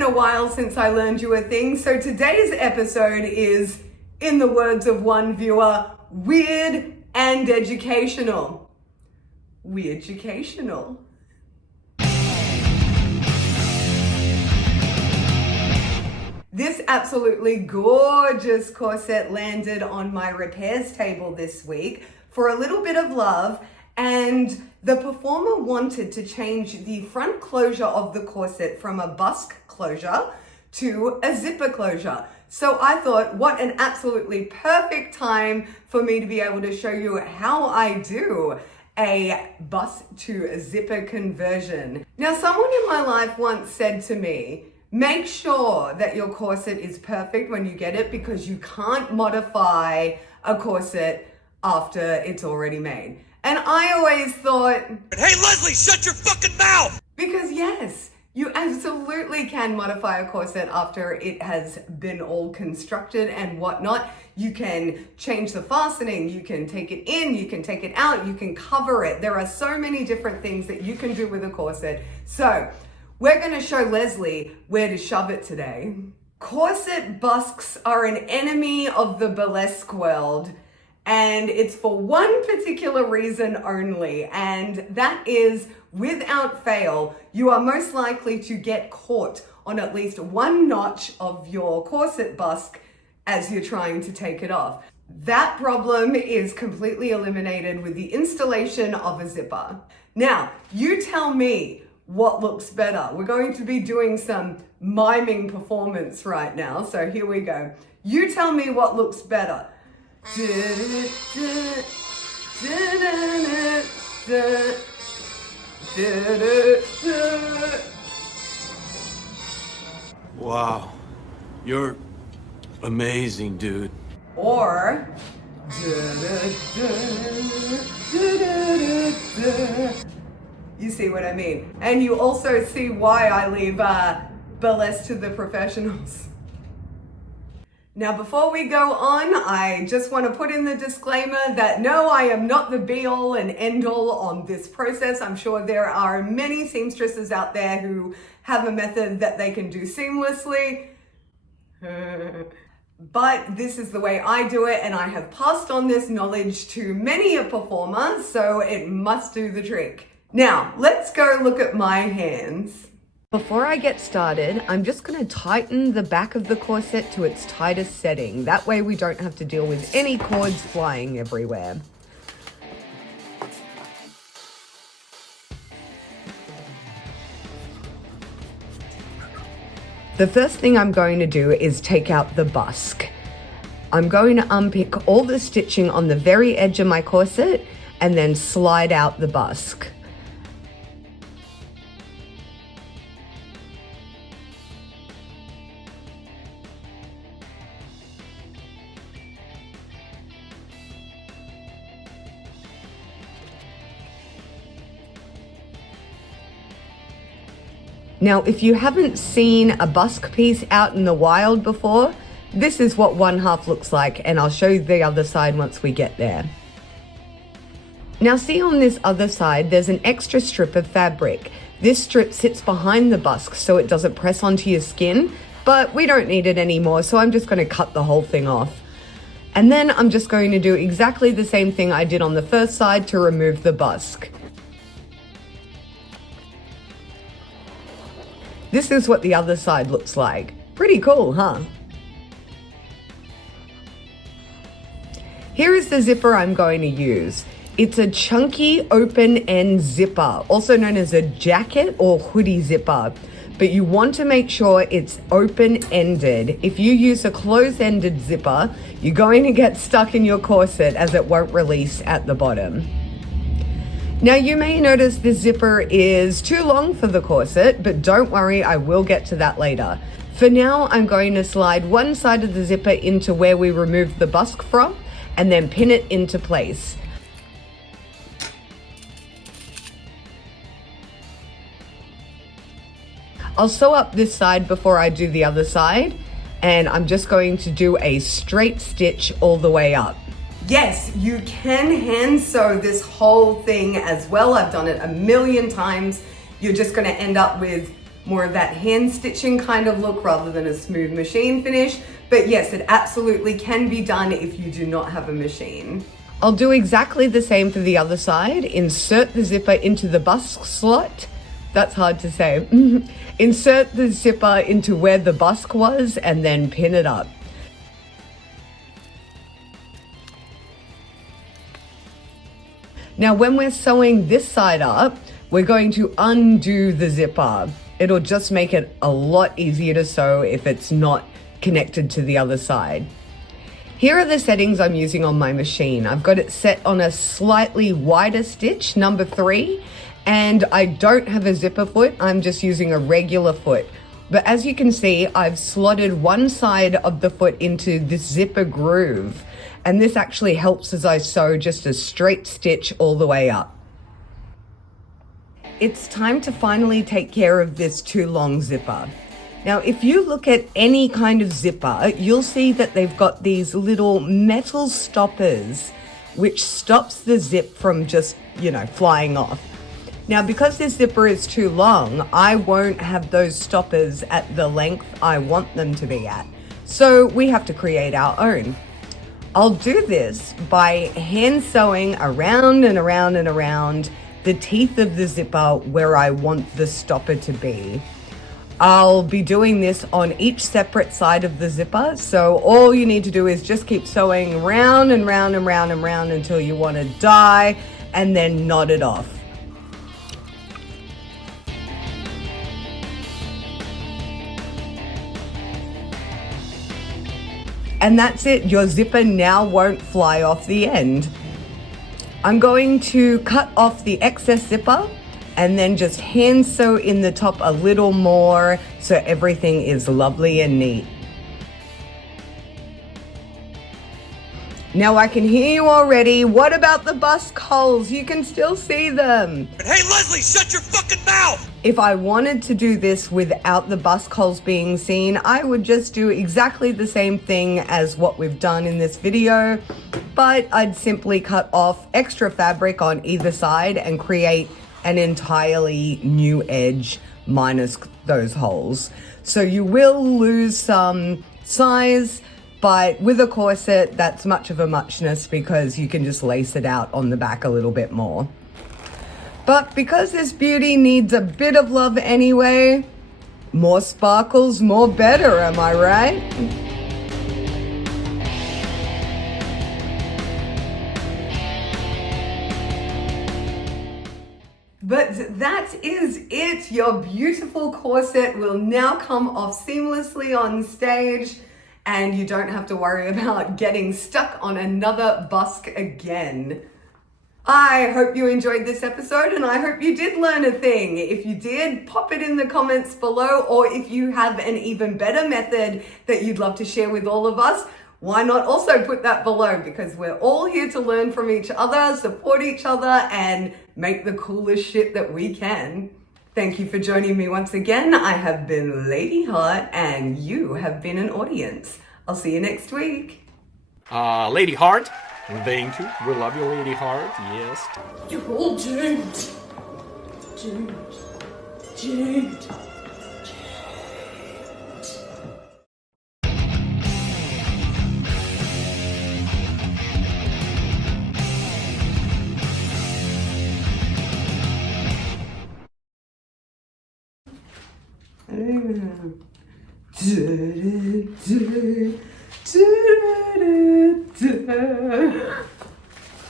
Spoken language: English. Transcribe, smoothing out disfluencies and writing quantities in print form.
been a while since I learned you a thing, so today's episode is, in the words of one viewer, weird and educational. Weird-educational. This absolutely gorgeous corset landed on my repairs table this week for a little bit of love, and the performer wanted to change the front closure of the corset from a busk closure to a zipper closure. So I thought, what an absolutely perfect time for me to be able to show you how I do a busk to a zipper conversion. Now, someone in my life once said to me, make sure that your corset is perfect when you get it, because you can't modify a corset after it's already made. And I always thought, hey Leslie, shut your fucking mouth! Because yes, you absolutely can modify a corset after it has been all constructed and whatnot. You can change the fastening, you can take it in, you can take it out, you can cover it. There are so many different things that you can do with a corset. So we're going to show Leslie where to shove it today. Corset busks are an enemy of the burlesque world, and it's for one particular reason only, and that is, without fail, you are most likely to get caught on at least one notch of your corset busk as you're trying to take it off. That problem is completely eliminated with the installation of a zipper. Now, you tell me what looks better. We're going to be doing some miming performance right now, so here we go. You tell me what looks better. Wow, you're amazing, dude. Or you see what I mean? And you also see why I leave burlesque to the professionals. Now, before we go on, I just want to put in the disclaimer that no, I am not the be-all and end-all on this process. I'm sure there are many seamstresses out there who have a method that they can do seamlessly. But this is the way I do it, and I have passed on this knowledge to many a performer, so it must do the trick. Now, let's go look at my hands. Before I get started, I'm just going to tighten the back of the corset to its tightest setting. That way we don't have to deal with any cords flying everywhere. The first thing I'm going to do is take out the busk. I'm going to unpick all the stitching on the very edge of my corset and then slide out the busk. Now, if you haven't seen a busk piece out in the wild before, this is what one half looks like, and I'll show you the other side once we get there. Now, see on this other side, there's an extra strip of fabric. This strip sits behind the busk so it doesn't press onto your skin, but we don't need it anymore, so I'm just going to cut the whole thing off. And then I'm just going to do exactly the same thing I did on the first side to remove the busk. This is what the other side looks like. Pretty cool, huh? Here is the zipper I'm going to use. It's a chunky open-end zipper, also known as a jacket or hoodie zipper. But you want to make sure it's open-ended. If you use a closed-ended zipper, you're going to get stuck in your corset as it won't release at the bottom. Now, you may notice this zipper is too long for the corset, but don't worry, I will get to that later. For now, I'm going to slide one side of the zipper into where we removed the busk from, and then pin it into place. I'll sew up this side before I do the other side, and I'm just going to do a straight stitch all the way up. Yes, you can hand sew this whole thing as well. I've done it a million times. You're just going to end up with more of that hand stitching kind of look rather than a smooth machine finish. But yes, it absolutely can be done if you do not have a machine. I'll do exactly the same for the other side. Insert the zipper into the busk slot. That's hard to say. Insert the zipper into where the busk was and then pin it up. Now, when we're sewing this side up, we're going to undo the zipper. It'll just make it a lot easier to sew if it's not connected to the other side. Here are the settings I'm using on my machine. I've got it set on a slightly wider stitch, number 3, and I don't have a zipper foot. I'm just using a regular foot. But as you can see, I've slotted one side of the foot into this zipper groove. And this actually helps as I sew just a straight stitch all the way up. It's time to finally take care of this too long zipper. Now, if you look at any kind of zipper, you'll see that they've got these little metal stoppers, which stops the zip from just, flying off. Now, because this zipper is too long, I won't have those stoppers at the length I want them to be at. So we have to create our own. I'll do this by hand sewing around and around and around the teeth of the zipper where I want the stopper to be. I'll be doing this on each separate side of the zipper, so all you need to do is just keep sewing round and round and round and round until you want to die, and then knot it off. And that's it, your zipper now won't fly off the end. I'm going to cut off the excess zipper and then just hand sew in the top a little more so everything is lovely and neat. Now I can hear you already. What about the busk holes? You can still see them. Hey Leslie, shut your fucking mouth! If I wanted to do this without the busk holes being seen, I would just do exactly the same thing as what we've done in this video, but I'd simply cut off extra fabric on either side and create an entirely new edge minus those holes. So you will lose some size, but with a corset, that's much of a muchness because you can just lace it out on the back a little bit more. But because this beauty needs a bit of love anyway, more sparkles, more better, am I right? But that is it. Your beautiful corset will now come off seamlessly on stage, and you don't have to worry about getting stuck on another busk again. I hope you enjoyed this episode, and I hope you did learn a thing. If you did, pop it in the comments below, or if you have an even better method that you'd love to share with all of us, why not also put that below, because we're all here to learn from each other, support each other, and make the coolest shit that we can. Thank you for joining me once again. I have been Lady Heart, and you have been an audience. I'll see you next week. Lady Heart, thank you. We love you, Lady Heart. Yes. You're all doomed. Doomed. Doomed. Doomed.